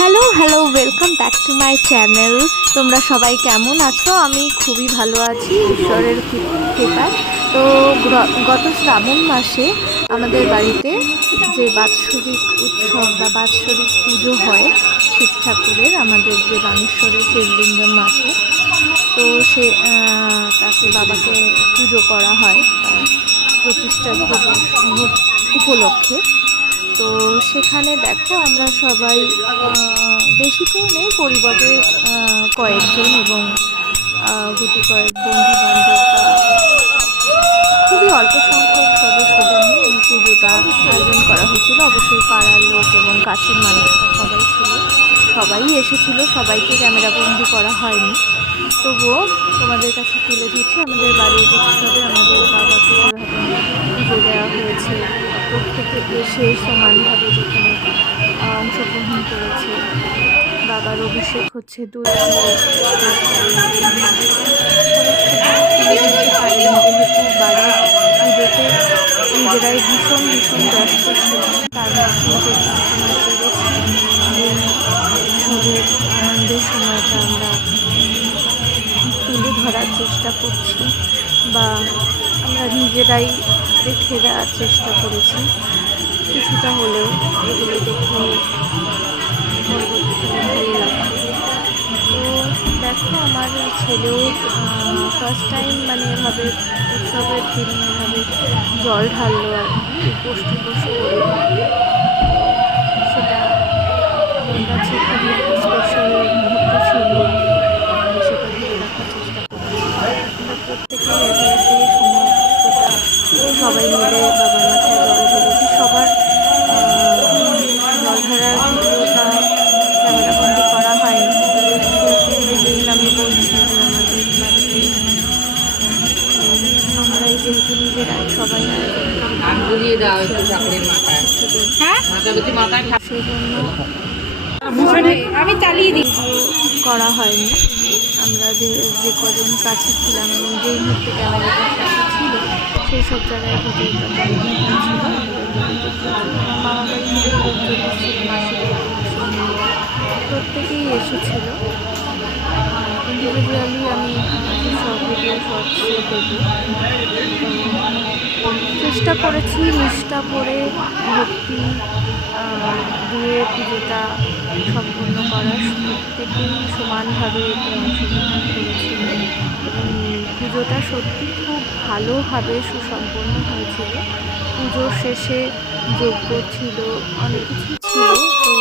Hello hello welcome back to my channel. তোমরা সবাই কেমন আছো? আমি খুবই ভালো আছি ঈশ্বরের কৃপায়। তো গত শ্রাবণ মাসে আমাদের বাড়িতে যে বাৎসরিক উৎসব বা বাৎসরিক পুজো হয় শিব ঠাকুরের, আমাদের যে বানেশ্বরের শিবলিঙ্গম আছে, তো সে তাকে বাবাকে পুজো করা হয় তার প্রতিষ্ঠা দিবস উপলক্ষে। তো সেখানে দেখো আমরা সবাই বেশি কেউ নেই, পরিবারের কয়েকজন এবং গুটি কয়েক বন্ধু বান্ধব বা খুবই অল্প সংখ্যক সদস্যদের নিয়ে এই পুজোটা আয়োজন করা হয়েছিল। অবশ্যই পাড়ার লোক এবং কাছের মানুষরা সবাই ছিল, সবাই এসেছিল, সবাইকে ক্যামেরাবন্দি করা হয়নি। তবুও তোমাদের কাছে তুলে ধরছি আমাদের বাড়ির উৎসবে আমাদের বাবাকে যেভাবে পুজো দেওয়া হয়েছে, প্রত্যেকে এসে সমানভাবে যেখানে অংশগ্রহণ করেছে। বাবার অভিষেক হচ্ছে দুধ দিয়ে, যেহেতু বাড়ির পুজোতে নিজেরাই ভীষণ ভীষণ ব্যস্ত ছিলাম, তার মধ্যে সময় পেরেছি এই উৎসবের আনন্দের সময়টা আমরা তুলে ধরার চেষ্টা করছি বা আমরা নিজেরাই রেখে দেওয়ার চেষ্টা করেছি কিছুটা হলেও। এগুলো দেখে ভালো লাগছে। তো দেখো আমার ছেলেও ফার্স্ট টাইম মানে এভাবে উৎসবের দিনে এভাবে জল ঢাললো আর কি, উপোস টুপোস করে। সেটা আমার কাছে খুবই একটা স্পেশাল মুহূর্ত ছিল, আমি সেটা ধরে রাখার চেষ্টা করি। আমরা প্রত্যেকেই একে একে সমস্তটা সবাই মিলে বাবার মাথায় জল ঢেলেছি। সবার জল ঢালার ভিডিওটা ক্যামেরাবন্দি করা হয়নি, যেদিন আমি বলছি যে আমাদের বাড়িতে আমরাই যেহেতু নিজেরাই সবাই সেই জন্য আমি চালিয়ে দিই করা হয়নি। আমরা যে কজন কাছে ছিলাম এবং যেই মুহূর্তে ক্যামেরাটা কাছে ছিল সেই সব জায়গায় ভিডিওটা করা হয়েছিল। মামা বাড়ি থেকে প্রত্যেকেই এসেছিল। ইন্ডিভিজুয়ালি আমি সব ভিডিও শর্টসে দেবো। চেষ্টা করেছি নিষ্ঠা করে ভক্তি দিয়ে পুজোটা সম্পূর্ণ করার। প্রত্যেকেই সমানভাবে এতে অংশগ্রহণ করেছিল এবং পুজোটা সত্যি খুব ভালোভাবে সুসম্পন্ন হয়েছিল। পুজোর শেষে যজ্ঞ ছিল, অনেক কিছু ছিল। তো